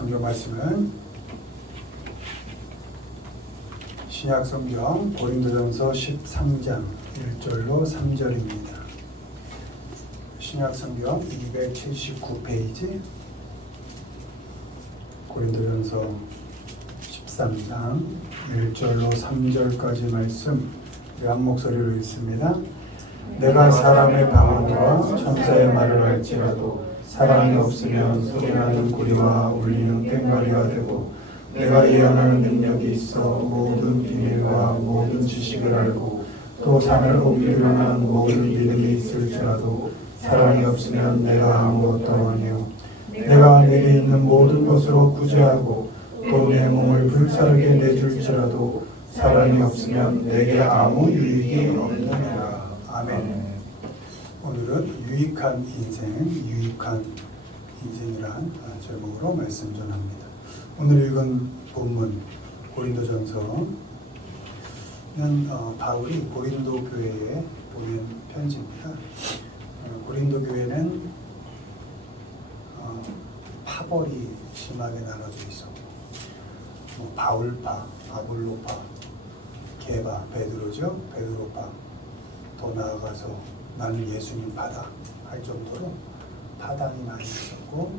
성경 말씀은 신약 성경 고린도전서 13장 1절로 3절입니다. 신약 성경 279페이지 고린도전서 13장 1절로 3절까지 말씀 한 목소리로 읽습니다. 내가 사람의 방언과 천사의 말을 할지라도 사랑이 없으면 소리나는 구리와 울리는 꽹과리가 되고 내가 예언하는 능력이 있어 모든 비밀과 모든 지식을 알고 또 산을 옮길 만한 모든 믿음이 있을지라도 사랑이 없으면 내가 아무것도 아니요 내가 내게 있는 모든 것으로 구제하고 또 내 몸을 불사르게 내줄지라도 사랑이 없으면 내게 아무 유익이 없느니라. 아멘. 오늘은 유익한 인생이란 제목으로 말씀 전합니다. 오늘 읽은 본문 고린도전서는 바울이 고린도 교회에 보낸 편지입니다. 고린도 교회는 파벌이 심하게 나눠져 있었고 바울파, 아볼로파, 게바, 베드로죠. 베드로파, 더 나아가서 나는 예수님 파다 할 정도로 파당이 많이 있었고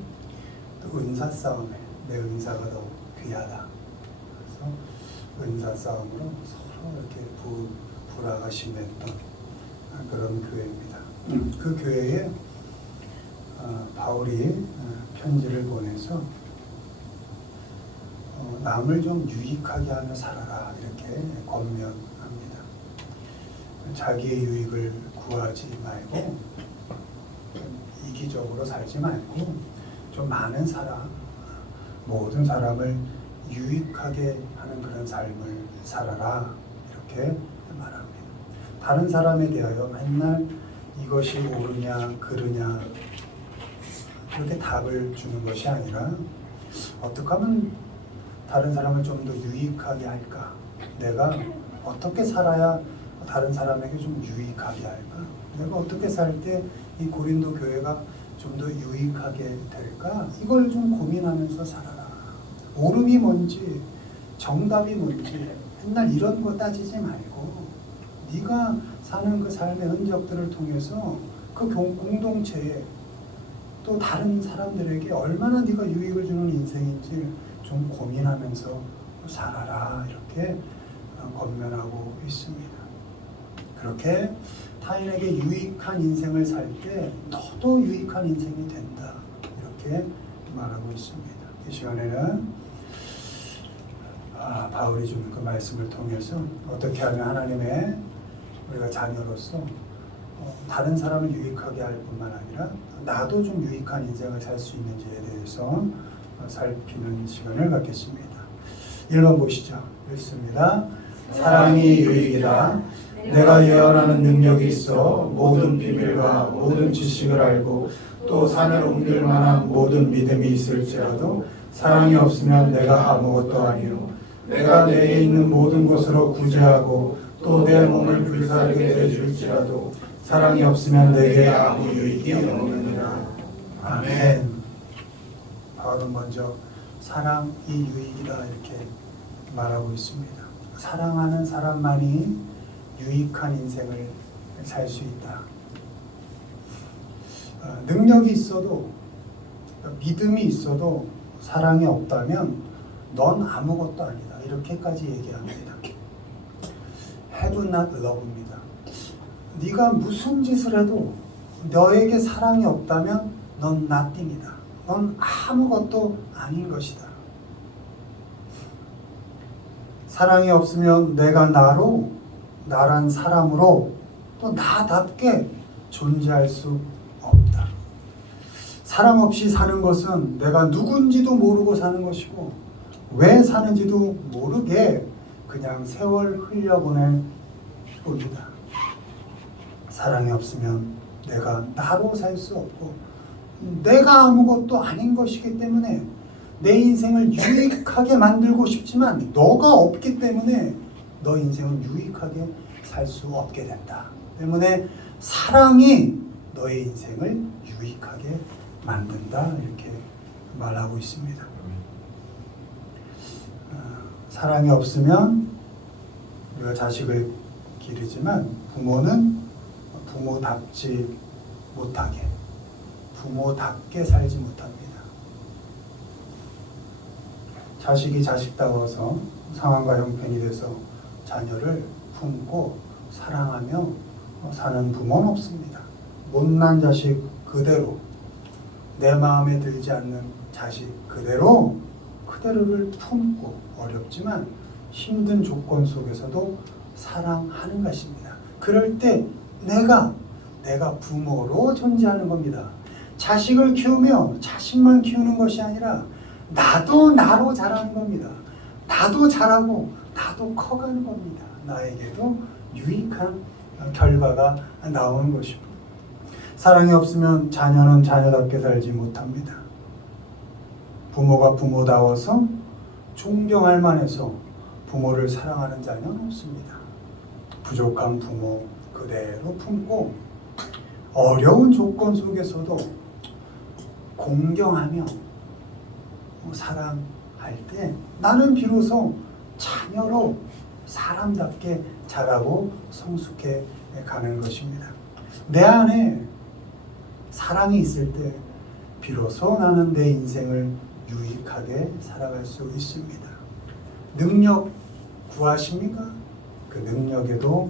또 은사 싸움에 내 은사가 더 귀하다. 그래서 은사 싸움으로 서로 이렇게 불화가 심했던 그런 교회입니다. 그 교회에 바울이 편지를 보내서 남을 좀 유익하게 하며 살아라 이렇게 권면합니다. 자기의 유익을 구하지 말고 이기적으로 살지 말고 좀 많은 사람, 모든 사람을 유익하게 하는 그런 삶을 살아라 이렇게 말합니다. 다른 사람에 대하여 맨날 이것이 옳으냐 그르냐 그렇게 답을 주는 것이 아니라 어떻게 하면 다른 사람을 좀 더 유익하게 할까? 내가 어떻게 살아야 다른 사람에게 좀 유익하게 할까? 내가 어떻게 살 때 이 고린도 교회가 좀 더 유익하게 될까? 이걸 좀 고민하면서 살아라. 옳음이 뭔지, 정답이 뭔지 맨날 이런 거 따지지 말고 네가 사는 그 삶의 흔적들을 통해서 그 공동체에 또 다른 사람들에게 얼마나 네가 유익을 주는 인생인지 좀 고민하면서 살아라 이렇게 권면하고 있습니다. 그렇게 타인에게 유익한 인생을 살 때 너도 유익한 인생이 된다 이렇게 말하고 있습니다. 이 시간에는 바울이 준 그 말씀을 통해서 어떻게 하면 하나님의 우리가 자녀로서 다른 사람을 유익하게 할 뿐만 아니라 나도 좀 유익한 인생을 살 수 있는지에 대해서 살피는 시간을 갖겠습니다. 1번 보시죠. 읽습니다. 사랑이 유익이다. 내가 예언하는 능력이 있어 모든 비밀과 모든 지식을 알고 또 산을 옮길 만한 모든 믿음이 있을지라도 사랑이 없으면 내가 아무것도 아니요 내가 내게 있는 모든 것으로 구제하고 또 내 몸을 불사르게 해줄지라도 사랑이 없으면 내게 아무 유익이 없느니라. 아멘. 바울은 먼저 사랑이 유익이다 이렇게 말하고 있습니다. 사랑하는 사람만이 유익한 인생을 살 수 있다. 능력이 있어도 믿음이 있어도 사랑이 없다면 넌 아무것도 아니다 이렇게까지 얘기합니다. Have not love입니다. 네가 무슨 짓을 해도 너에게 사랑이 없다면 넌 nothing이다. 넌 아무것도 아닌 것이다. 사랑이 없으면 내가 나란 사람으로 또 나답게 존재할 수 없다. 사랑 없이 사는 것은 내가 누군지도 모르고 사는 것이고 왜 사는지도 모르게 그냥 세월 흘려보낼 뿐이다. 사랑이 없으면 내가 나로 살 수 없고 내가 아무것도 아닌 것이기 때문에 내 인생을 유익하게 만들고 싶지만 너가 없기 때문에 너 인생은 유익하게 살 수 없게 된다. 때문에 사랑이 너의 인생을 유익하게 만든다. 이렇게 말하고 있습니다. 사랑이 없으면 우리가 자식을 기르지만 부모는 부모답지 못하게, 부모답게 살지 못합니다. 자식이 자식다워서 상황과 형편이 돼서 자녀를 품고 사랑하며 사는 부모는 없습니다. 못난 자식 그대로, 내 마음에 들지 않는 자식 그대로를 품고 어렵지만 힘든 조건 속에서도 사랑하는 것입니다. 그럴 때 내가 부모로 존재하는 겁니다. 자식을 키우며 자식만 키우는 것이 아니라 나도 나로 자라는 겁니다. 나도 자라고 나도 커가는 겁니다. 나에게도 유익한 결과가 나오는 것입니다. 사랑이 없으면 자녀는 자녀답게 살지 못합니다. 부모가 부모다워서 존경할 만해서 부모를 사랑하는 자녀는 없습니다. 부족한 부모 그대로 품고 어려운 조건 속에서도 공경하며 사랑할 때 나는 비로소 자녀로 사람답게 자라고 성숙해 가는 것입니다. 내 안에 사랑이 있을 때 비로소 나는 내 인생을 유익하게 살아갈 수 있습니다. 능력 구하십니까? 그 능력에도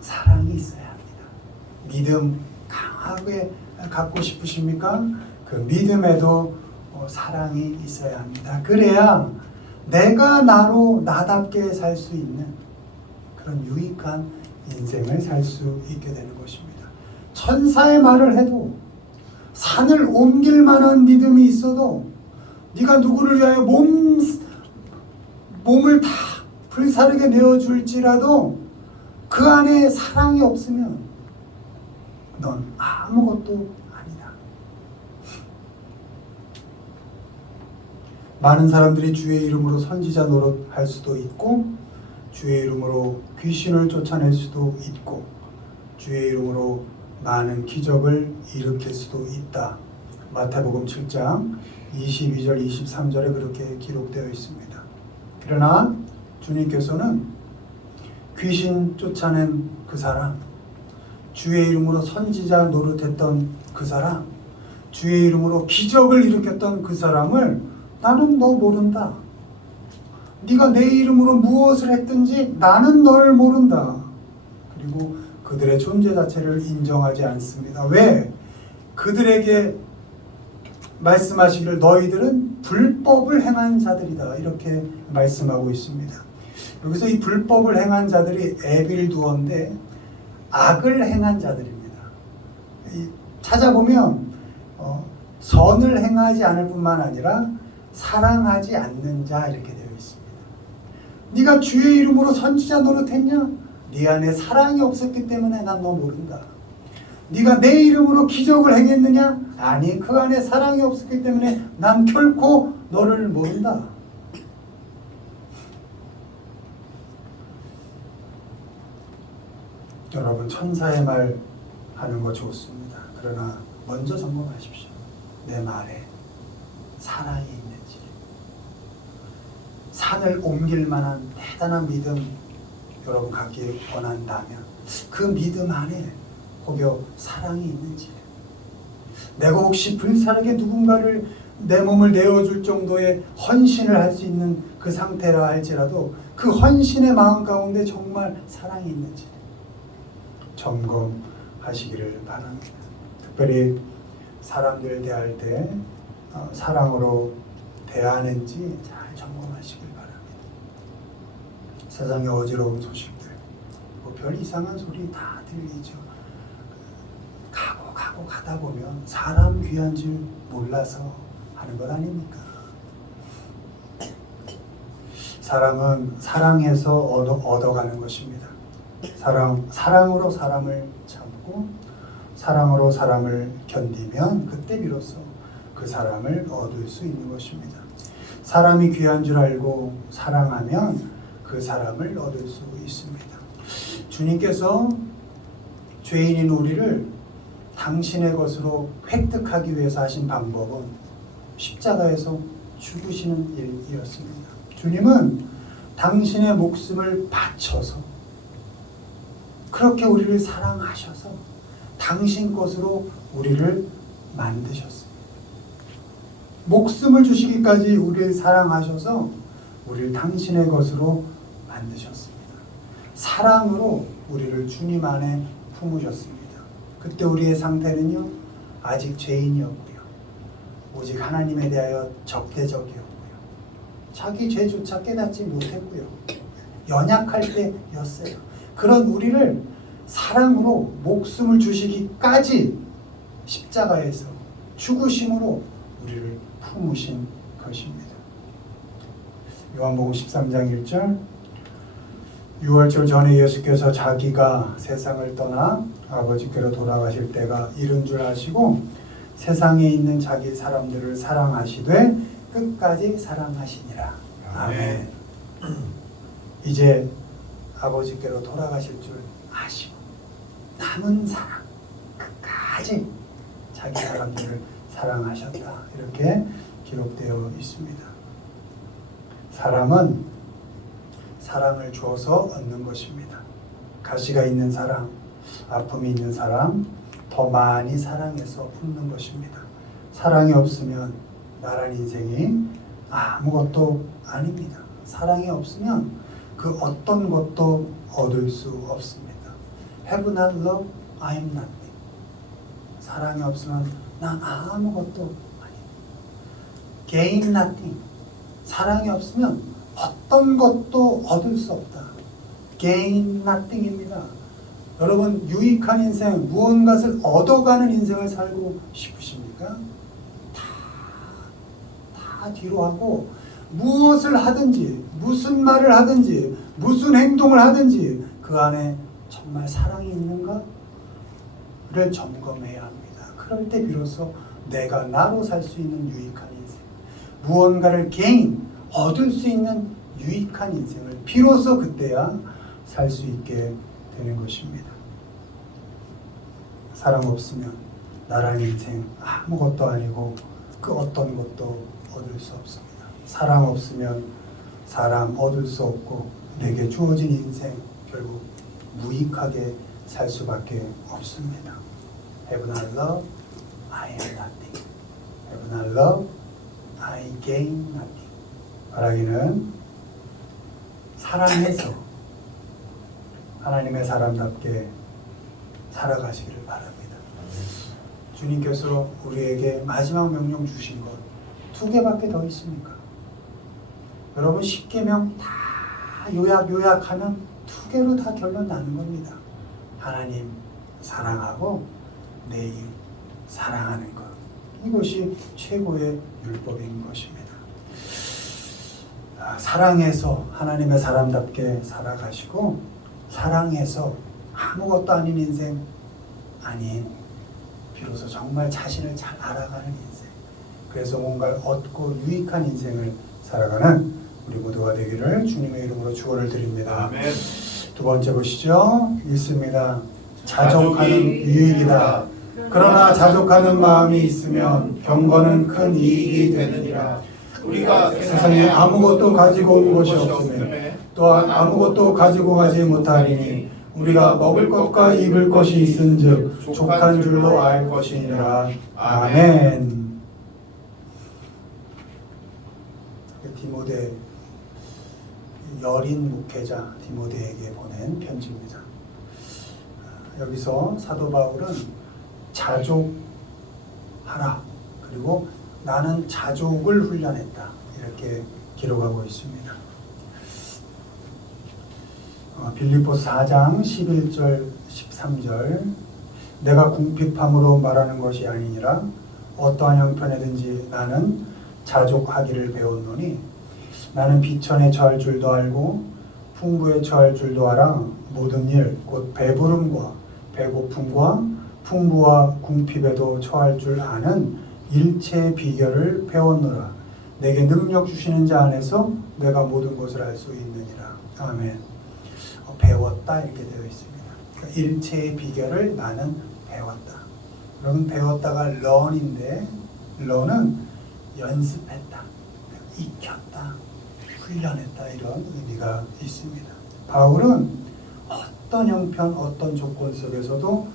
사랑이 있어야 합니다. 믿음 강하게 갖고 싶으십니까? 그 믿음에도 사랑이 있어야 합니다. 그래야 내가 나로 나답게 살 수 있는 그런 유익한 인생을 살 수 있게 되는 것입니다. 천사의 말을 해도 산을 옮길 만한 믿음이 있어도 네가 누구를 위하여 몸을 다 불사르게 내어줄지라도 그 안에 사랑이 없으면 넌 아무것도 아니다. 많은 사람들이 주의 이름으로 선지자 노릇할 수도 있고 주의 이름으로 귀신을 쫓아낼 수도 있고 주의 이름으로 많은 기적을 일으킬 수도 있다. 마태복음 7장 22절 23절에 그렇게 기록되어 있습니다. 그러나 주님께서는 귀신 쫓아낸 그 사람, 주의 이름으로 선지자 노릇했던 그 사람, 주의 이름으로 기적을 일으켰던 그 사람을 나는 너 모른다. 네가 내 이름으로 무엇을 했든지 나는 너를 모른다. 그리고 그들의 존재 자체를 인정하지 않습니다. 왜? 그들에게 말씀하시기를 너희들은 불법을 행한 자들이다. 이렇게 말씀하고 있습니다. 여기서 이 불법을 행한 자들이 에빌두어인데 악을 행한 자들입니다. 찾아보면 선을 행하지 않을 뿐만 아니라 사랑하지 않는 자 이렇게 되어 있습니다. 네가 주의 이름으로 선지자 노릇했냐? 네 안에 사랑이 없었기 때문에 난 너 모른다. 네가 내 이름으로 기적을 행했느냐? 아니, 그 안에 사랑이 없었기 때문에 난 결코 너를 모른다. 여러분, 천사의 말 하는 거 좋습니다. 그러나 먼저 점검하십시오. 내 말에 사랑이 있는지. 산을 옮길 만한 대단한 믿음 여러분 갖기 원한다면 그 믿음 안에 혹여 사랑이 있는지, 내가 혹시 불사르게 누군가를 내 몸을 내어줄 정도의 헌신을 할 수 있는 그 상태라 할지라도 그 헌신의 마음 가운데 정말 사랑이 있는지 점검하시기를 바랍니다. 특별히 사람들 대할 때 사랑으로 대하는지 잘 점검하시길 바랍니다. 세상의 어지러운 소식들, 별 이상한 소리 다 들리죠. 가다 보면 사람 귀한 줄 몰라서 하는 것 아닙니까? 사랑은 사랑해서 얻어가는 것입니다. 사랑으로 사람을 참고 사랑으로 사람을 견디면 그때 비로소 그 사람을 얻을 수 있는 것입니다. 사람이 귀한 줄 알고 사랑하면 그 사람을 얻을 수 있습니다. 주님께서 죄인인 우리를 당신의 것으로 획득하기 위해서 하신 방법은 십자가에서 죽으시는 일이었습니다. 주님은 당신의 목숨을 바쳐서 그렇게 우리를 사랑하셔서 당신 것으로 우리를 만드셨습니다. 목숨을 주시기까지 우리를 사랑하셔서 우리를 당신의 것으로 만드셨습니다. 사랑으로 우리를 주님 안에 품으셨습니다. 그때 우리의 상태는요, 아직 죄인이었고요. 오직 하나님에 대하여 적대적이었고요. 자기 죄조차 깨닫지 못했고요. 연약할 때였어요. 그런 우리를 사랑으로 목숨을 주시기까지 십자가에서 죽으심으로 우리를 품으신 것입니다. 요한복음 13장 1절, 유월절 전에 예수께서 자기가 세상을 떠나 아버지께로 돌아가실 때가 이른 줄 아시고 세상에 있는 자기 사람들을 사랑하시되 끝까지 사랑하시니라. 아멘. 이제 아버지께로 돌아가실 줄 아시고 남은 사랑 끝까지 자기 사람들을 사랑하셨다. 이렇게 기록되어 있습니다. 사랑은 사랑을 주어서 얻는 것입니다. 가시가 있는 사랑, 아픔이 있는 사람, 더 많이 사랑해서 품는 것입니다. 사랑이 없으면 나란 인생이 아무것도 아닙니다. 사랑이 없으면 그 어떤 것도 얻을 수 없습니다. Have not love, I am nothing. 사랑이 없으면 난 아무것도 아닙니다. Gain nothing. 사랑이 없으면 어떤 것도 얻을 수 없다. Gain nothing입니다. 여러분, 유익한 인생, 무언가를 얻어가는 인생을 살고 싶으십니까? 다 뒤로 하고 무엇을 하든지, 무슨 말을 하든지, 무슨 행동을 하든지 그 안에 정말 사랑이 있는가를 점검해야 합니다. 그럴 때 비로소 내가 나로 살 수 있는 유익한 인생, 무언가를 개인 얻을 수 있는 유익한 인생을 비로소 그때야 살 수 있게 되는 것입니다. 사랑 없으면 나란 인생 아무것도 아니고 그 어떤 것도 얻을 수 없습니다. 사랑 없으면 사람 얻을 수 없고 내게 주어진 인생 결국 무익하게 살 수밖에 없습니다. Have not love, I am nothing. Have not love, I gain nothing. 바라기는 사랑해서 하나님의 사람답게 살아가시기를 바랍니다. 주님께서 우리에게 마지막 명령 주신 것 2개밖에 더 있습니까? 여러분 10계명 다 요약하면 2개로 다 결론 나는 겁니다. 하나님 사랑하고 내일 사랑하는 것. 이것이 최고의 율법인 것입니다. 사랑해서 하나님의 사람답게 살아가시고 사랑해서 아무것도 아닌 인생 아닌 비로소 정말 자신을 잘 알아가는 인생, 그래서 뭔가를 얻고 유익한 인생을 살아가는 우리 모두가 되기를 주님의 이름으로 축원을 드립니다. 아멘. 2번째 보시죠. 읽습니다. 자족하는 유익이다. 그러나 자족하는 마음이 있으면 경건은 큰 이익이 되느니라. 우리가 세상에 아무것도 가지고 온 것이 없으며 또한 아무것도 가지고 가지 못하리니 우리가 먹을 것과 입을 것이 있은즉 족한 줄로 알 것이니라. 아멘. 디모데, 여린 목회자 디모데에게 보낸 편지입니다. 여기서 사도 바울은 자족하라, 그리고 나는 자족을 훈련했다, 이렇게 기록하고 있습니다. 빌립보서 4장 11절 13절, 내가 궁핍함으로 말하는 것이 아니니라. 어떠한 형편에든지 나는 자족하기를 배웠노니 나는 비천에 처할 줄도 알고 풍부에 처할 줄도 알아. 모든 일 곧 배부름과 배고픔과 풍부와 궁핍에도 처할 줄 아는 일체의 비결을 배웠노라. 내게 능력 주시는 자 안에서 내가 모든 것을 알 수 있느니라. 아멘. 배웠다 이렇게 되어 있습니다. 그러니까 일체의 비결을 나는 배웠다. 여러분, 배웠다가 learn인데 learn은 연습했다, 익혔다, 훈련했다 이런 의미가 있습니다. 바울은 어떤 형편, 어떤 조건 속에서도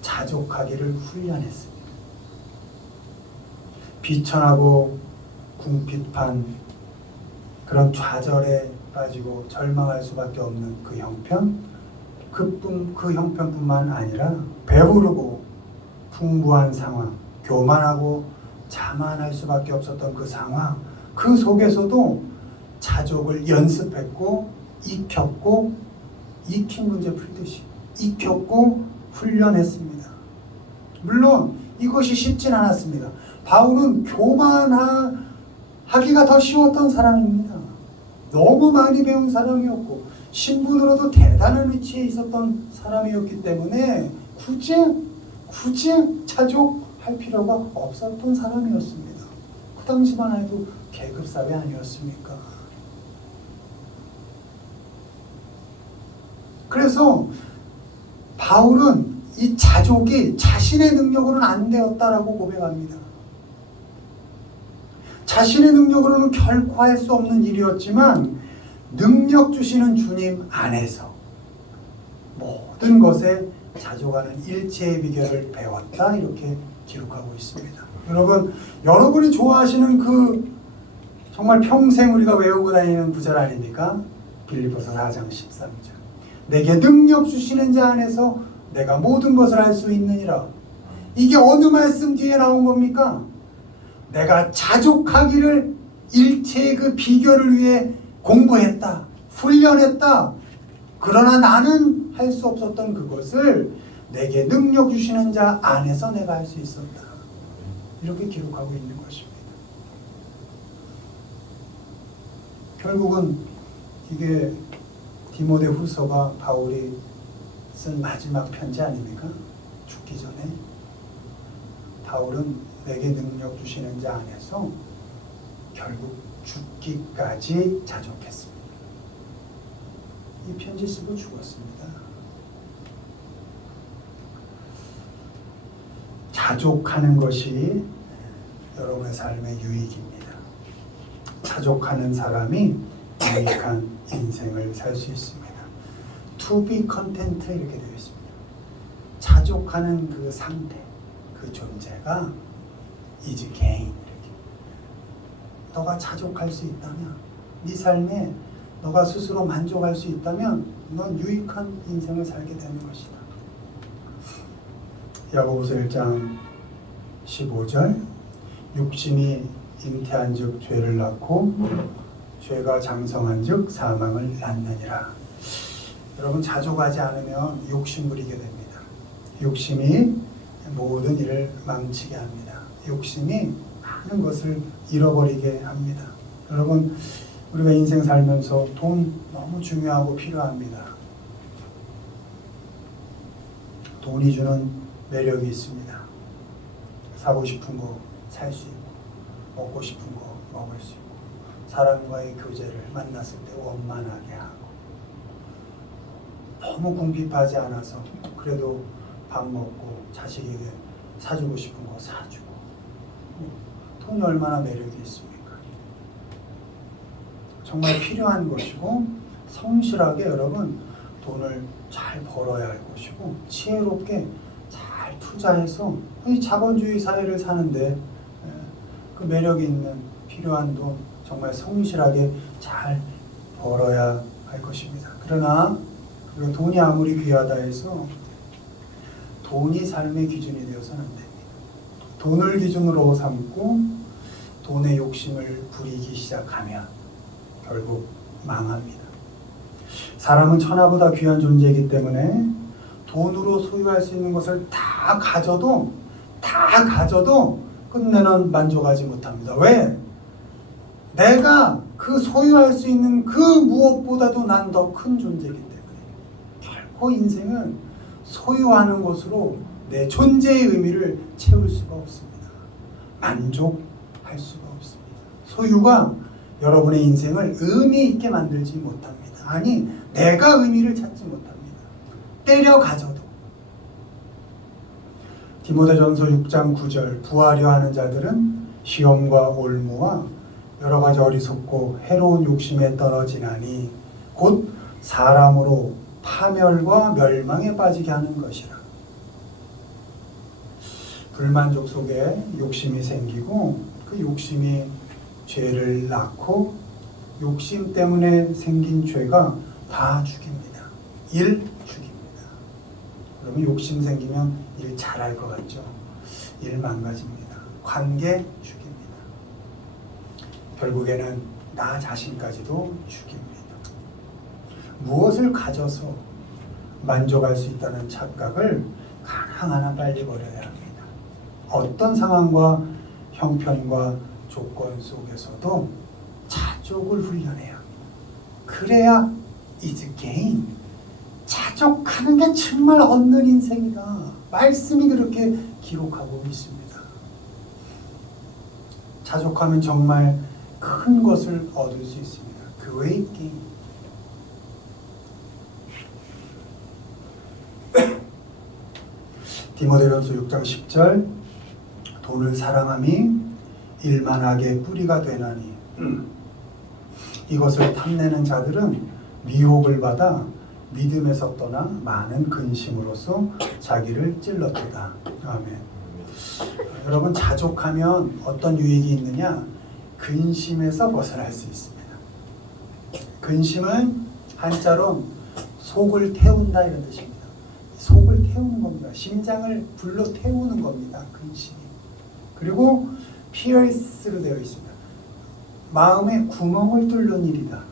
자족하기를 훈련했습니다. 비천하고 궁핍한 그런 좌절에 빠지고 절망할 수밖에 없는 그 형편, 그 형편뿐만 아니라 배부르고 풍부한 상황, 교만하고 자만할 수밖에 없었던 그 상황, 그 속에서도 자족을 연습했고 익혔고, 익힌 문제 풀듯이 익혔고 훈련했습니다. 물론 이것이 쉽진 않았습니다. 바울은 교만하기가 더 쉬웠던 사람입니다. 너무 많이 배운 사람이었고 신분으로도 대단한 위치에 있었던 사람이었기 때문에 굳이 자족할 필요가 없었던 사람이었습니다. 그 당시만 해도 계급사회 아니었습니까? 그래서 바울은 이 자족이 자신의 능력으로는 안 되었다라고 고백합니다. 자신의 능력으로는 결코 할 수 없는 일이었지만 능력 주시는 주님 안에서 모든 것에 자족하는 일체의 비결을 배웠다 이렇게 기록하고 있습니다. 여러분이 좋아하시는 그 정말 평생 우리가 외우고 다니는 구절 아닙니까? 빌립보서 4장 13절. 내게 능력 주시는 자 안에서 내가 모든 것을 할 수 있느니라. 이게 어느 말씀 뒤에 나온 겁니까? 내가 자족하기를 일체의 그 비결을 위해 공부했다, 훈련했다. 그러나 나는 할 수 없었던 그것을 내게 능력 주시는 자 안에서 내가 할 수 있었다. 이렇게 기록하고 있는 것입니다. 결국은 이게 디모데 후서가 바울이 쓴 마지막 편지 아닙니까? 죽기 전에 바울은 내게 능력 주시는 자 안에서 결국 죽기까지 자족했습니다. 이 편지 쓰고 죽었습니다. 자족하는 것이 여러분의 삶의 유익입니다. 자족하는 사람이 유익한 인생을 살 수 있습니다. To be content 이렇게 되어 있습니다. 자족하는 그 상태, 그 존재가 is gain. 이렇게. 너가 자족할 수 있다면, 네 삶에 너가 스스로 만족할 수 있다면 넌 유익한 인생을 살게 되는 것이다. 야고보서 1장 15절 육신이 잉태한 즉 죄를 낳고 죄가 장성한 즉 사망을 낳느니라. 여러분 자족하지 않으면 욕심 부리게 됩니다. 욕심이 모든 일을 망치게 합니다. 욕심이 많은 것을 잃어버리게 합니다. 여러분 우리가 인생 살면서 돈 너무 중요하고 필요합니다. 돈이 주는 매력이 있습니다. 사고 싶은 거 살 수 있고 먹고 싶은 거 먹을 수 있고 사람과의 교제를 만났을 때 원만하게 하고 너무 궁핍하지 않아서 그래도 밥 먹고 자식에게 사주고 싶은 거 사주고 돈이 얼마나 매력이 있습니까? 정말 필요한 것이고 성실하게 여러분 돈을 잘 벌어야 할 것이고 지혜롭게 잘 투자해서 이 자본주의 사회를 사는데 그 매력 있는 필요한 돈 정말 성실하게 잘 벌어야 할 것입니다. 그러나 돈이 아무리 귀하다 해서 돈이 삶의 기준이 되어서는 안 됩니다. 돈을 기준으로 삼고 돈의 욕심을 부리기 시작하면 결국 망합니다. 사람은 천하보다 귀한 존재이기 때문에 돈으로 소유할 수 있는 것을 다 가져도 끝내는 만족하지 못합니다. 왜? 내가 그 소유할 수 있는 그 무엇보다도 난 더 큰 존재이기 때문에 결코 인생은 소유하는 것으로 내 존재의 의미를 채울 수가 없습니다. 만족할 수가 없습니다. 소유가 여러분의 인생을 의미 있게 만들지 못합니다. 아니, 내가 의미를 찾지 못합니다. 때려 가져도. 디모데전서 6장 9절 부하려 하는 자들은 시험과 올무와 여러 가지 어리석고 해로운 욕심에 떨어지나니 곧 사람으로 파멸과 멸망에 빠지게 하는 것이라. 불만족 속에 욕심이 생기고 그 욕심이 죄를 낳고 욕심 때문에 생긴 죄가 다 죽입니다. 일 죽입니다. 그러면 욕심 생기면 일 잘할 것 같죠? 일 망가집니다. 관계 죽입니다. 결국에는 나 자신까지도 죽입니다. 무엇을 가져서 만족할 수 있다는 착각을 가능한 빨리 버려야 합니다. 어떤 상황과 형편과 조건 속에서도 자족을 훈련해야 합니다. 그래야 is gain. 자족하는 게 정말 얻는 인생이다. 말씀이 그렇게 기록하고 있습니다. 자족하면 정말 큰 것을 얻을 수 있습니다. great gain. 디모데전서 6장 10절 돈을 사랑함이 일만하게 뿌리가 되나니 이것을 탐내는 자들은 미혹을 받아 믿음에서 떠나 많은 근심으로써 자기를 찔렀도다. 아멘. 여러분, 자족하면 어떤 유익이 있느냐? 근심에서 벗어날 수 있습니다. 근심은 한자로 속을 태운다 이런 뜻입니다. 속을 태우는 겁니다. 심장을 불러 태우는 겁니다. 근심이. 그리고 피어스로 되어 있습니다. 마음에 구멍을 뚫는 일이다.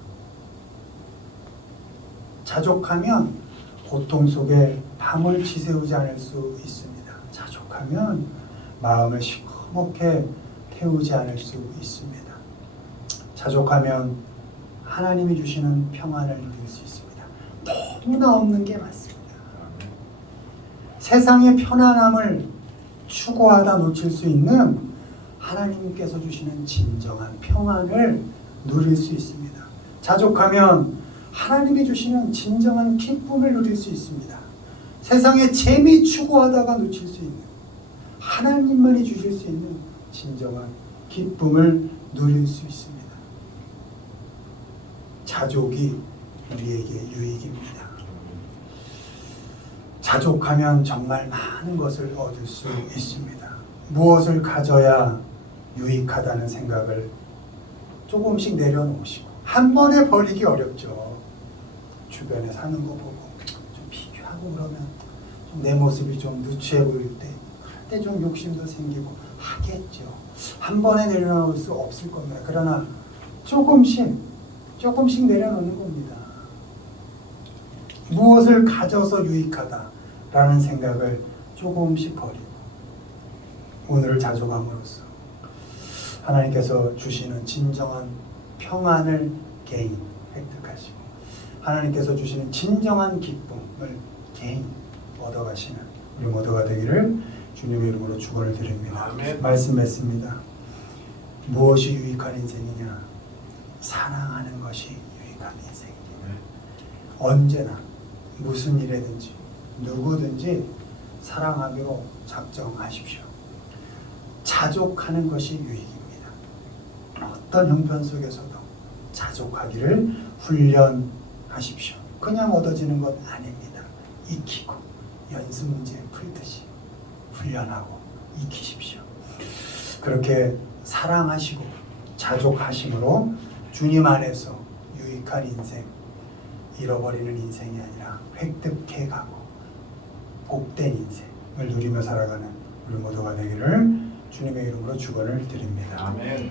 자족하면 고통 속에 밤을 지새우지 않을 수 있습니다. 자족하면 마음을 시커멓게 태우지 않을 수 있습니다. 자족하면 하나님이 주시는 평안을 누릴 수 있습니다. 너무나 없는 게 많습니다. 세상의 편안함을 추구하다 놓칠 수 있는 하나님께서 주시는 진정한 평안을 누릴 수 있습니다. 자족하면 하나님이 주시는 진정한 기쁨을 누릴 수 있습니다. 세상의 재미 추구하다가 놓칠 수 있는 하나님만이 주실 수 있는 진정한 기쁨을 누릴 수 있습니다. 자족이 우리에게 유익입니다. 자족하면 정말 많은 것을 얻을 수 있습니다. 무엇을 가져야 유익하다는 생각을 조금씩 내려놓으시고, 한 번에 버리기 어렵죠. 주변에 사는 거 보고 좀 비교하고 그러면 좀 내 모습이 좀 누추해 보일 때, 그럴 때 좀 욕심도 생기고 하겠죠. 한 번에 내려놓을 수 없을 겁니다. 그러나 조금씩 내려놓는 겁니다. 무엇을 가져서 유익하다라는 생각을 조금씩 버리고 오늘을 자족함으로써 하나님께서 주시는 진정한 평안을 개인 획득하시고 하나님께서 주시는 진정한 기쁨을 개인 얻어가시는 우리 모두가 되기를 주님의 이름으로 축원을 드립니다. 아멘. 말씀 맺습니다. 무엇이 유익한 인생이냐? 사랑하는 것이 유익한 인생입니다. 언제나 무슨 일에든지 누구든지 사랑하기로 작정하십시오. 자족하는 것이 유익입니다. 어떤 형편 속에서도 자족하기를 훈련하십시오. 그냥 얻어지는 것 아닙니다. 익히고 연습 문제 풀듯이 훈련하고 익히십시오. 그렇게 사랑하시고 자족하심으로 주님 안에서 유익한 인생, 잃어버리는 인생이 아니라 획득해가고 복된 인생을 누리며 살아가는 우리 모두가 되기를 주님의 이름으로 축원을 드립니다. 아멘.